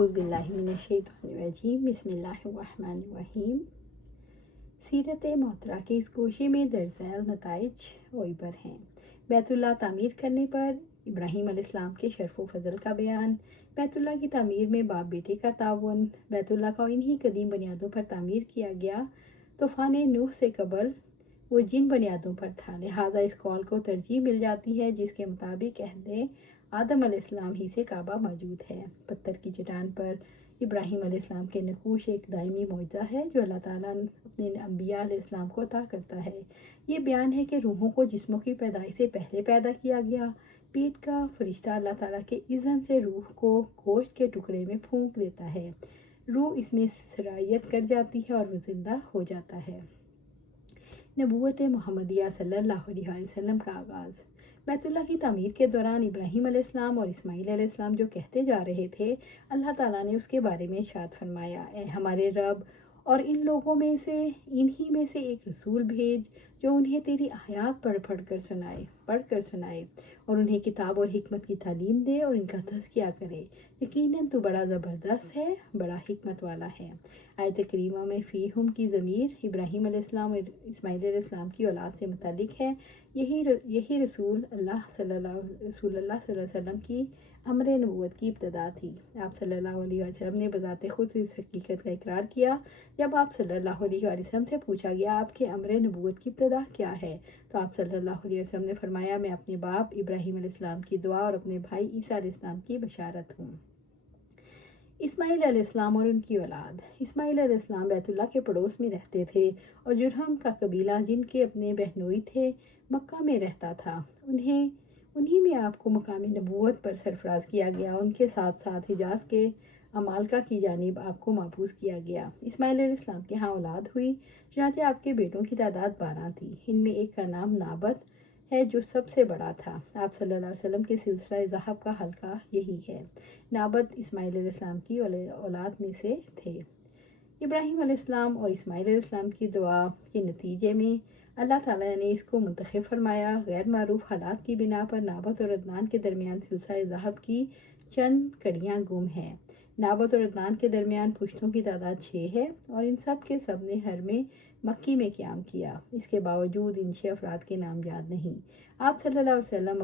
اعوذ باللہ من الشیطان الرجیم، بسم اللہ الرحمن الرحیم۔ سیرت محترمہ کے اس گوشے میں درج ذیل نتائج و عبر ہیں۔ بیت اللہ تعمیر کرنے پر ابراہیم علیہ السلام کے شرف و فضل کا بیان، بیت اللہ کی تعمیر میں باپ بیٹے کا تعاون۔ بیت اللہ کا انہی قدیم بنیادوں پر تعمیر کیا گیا، طوفان نوح سے قبل وہ جن بنیادوں پر تھا، لہٰذا اس قول کو ترجیح مل جاتی ہے جس کے مطابق عہد آدم علیہ السلام ہی سے کعبہ موجود ہے۔ پتھر کی چٹان پر ابراہیم علیہ السلام کے نقوش ایک دائمی معجزہ ہے جو اللہ تعالیٰ اپنے انبیاء علیہ السلام کو عطا کرتا ہے۔ یہ بیان ہے کہ روحوں کو جسموں کی پیدائش سے پہلے پیدا کیا گیا۔ پیٹ کا فرشتہ اللہ تعالیٰ کے اذن سے روح کو گوشت کے ٹکڑے میں پھونک دیتا ہے، روح اس میں سرایت کر جاتی ہے اور وہ زندہ ہو جاتا ہے۔ نبوت محمدیہ صلی اللہ علیہ وسلم کا آغاز۔ بیت اللہ کی تعمیر کے دوران ابراہیم علیہ السلام اور اسماعیل علیہ السلام جو کہتے جا رہے تھے، اللہ تعالیٰ نے اس کے بارے میں ارشاد فرمایا، اے ہمارے رب، اور ان لوگوں میں سے انہی میں سے ایک رسول بھیج جو انہیں تیری آیات پڑھ کر سنائے اور انہیں کتاب اور حکمت کی تعلیم دے اور ان کا تزکیہ کرے۔ یقیناً تو بڑا زبردست ہے، بڑا حکمت والا ہے۔ آیت کریمہ میں فیہم کی ضمیر ابراہیم علیہ السلام اور اسماعیل علیہ السلام کی اولاد سے متعلق ہے۔ یہی رسول اللہ صلی اللہ علیہ وسلم کی امر نبوت کی ابتدا تھی۔ آپ صلی اللہ علیہ وسلم نے بذات خود اس حقیقت کا اقرار کیا۔ جب آپ صلی اللہ علیہ وسلم سے پوچھا گیا آپ کے امر نبوت کی ابتدا کیا ہے، تو آپ صلی اللہ علیہ وسلم نے فرمایا، میں اپنے باپ ابراہیم علیہ السلام کی دعا اور اپنے بھائی عیسیٰ علیہ السلام کی بشارت ہوں۔ اسماعیل علیہ السلام اور ان کی اولاد۔ اسماعیل علیہ السلام بیت اللہ کے پڑوس میں رہتے تھے اور جرہم کا قبیلہ جن کے اپنے بہنوئی تھے مکہ میں رہتا تھا، انہی میں آپ کو مقام نبوت پر سرفراز کیا گیا۔ ان کے ساتھ ساتھ حجاز کے عمالقہ کی جانب آپ کو مبعوث کیا گیا۔ اسماعیل علیہ السلام کے ہاں اولاد ہوئی، چنانچہ آپ کے بیٹوں کی تعداد 12 تھی۔ ان میں ایک کا نام نابت ہے جو سب سے بڑا تھا۔ آپ صلی اللہ علیہ وسلم کے سلسلہ ذہب کا حلقہ یہی ہے۔ نابت اسماعیل علیہ السلام کی اولاد میں سے تھے۔ ابراہیم علیہ السلام اور اسماعیل علیہ السلام کی دعا کے نتیجے میں اللہ تعالیٰ نے اس کو منتخب فرمایا۔ غیر معروف حالات کی بنا پر نابت اور عدنان کے درمیان سلسلہ ذہب کی چند کڑیاں گم ہیں۔ نابت اور عدنان کے درمیان پشتوں کی تعداد 6 ہے اور ان سب کے سب نے حرم مکی میں قیام کیا۔ اس کے باوجود ان 6 افراد کے نام یاد نہیں۔ آپ صلی اللہ علیہ وسلم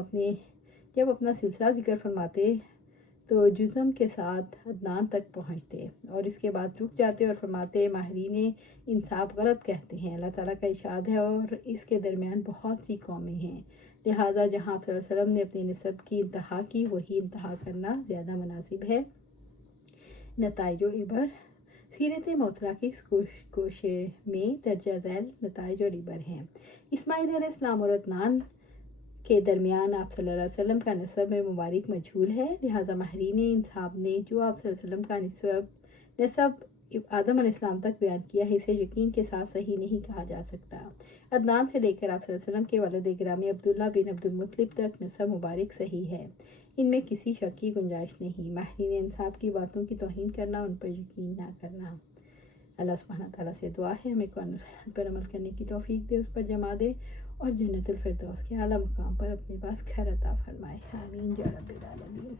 جب اپنا سلسلہ ذکر فرماتے تو جزم کے ساتھ عدنان تک پہنچتے اور اس کے بعد رک جاتے اور فرماتے، ماہرین انساب غلط کہتے ہیں۔ اللہ تعالیٰ کا ارشاد ہے، اور اس کے درمیان بہت سی قومیں ہیں، لہٰذا جہاں آپ صلی اللہ علیہ وسلم نے اپنے نسب کی انتہا کی وہی انتہا کرنا زیادہ مناسب ہے۔ نتائج و عبر۔ سیرت محترمہ کے اس گوشے میں درجہ ذیل نتائج اور عبر ہیں۔ اسماعیل علیہ السلام اور عدنان کے درمیان آپ صلی اللہ علیہ وسلم کا نسب مبارک مجہول ہے، لہٰذا ماہرین انساب نے جو آپ صلی اللہ علیہ وسلم کا نسب آدم علیہ السلام تک بیان کیا ہے، اسے یقین کے ساتھ صحیح نہیں کہا جا سکتا۔ عدنان سے لے کر آپ صلی اللہ علیہ وسلم کے والد گرامی عبداللہ بن عبد المطلب تک نسب مبارک صحیح ہے، ان میں کسی شک کی گنجائش نہیں۔ ماہرین انساب کی باتوں کی توہین کرنا، ان پر یقین نہ کرنا۔ اللہ سبحانہ تعالیٰ سے دعا ہے ہمیں قرآن و سنت پر عمل کرنے کی توفیق دے، اس پر جمع دے اور جنت الفردوس کے اعلیٰ مقام پر اپنے پاس گھر عطا فرمائے۔ آمین یا رب العالمین۔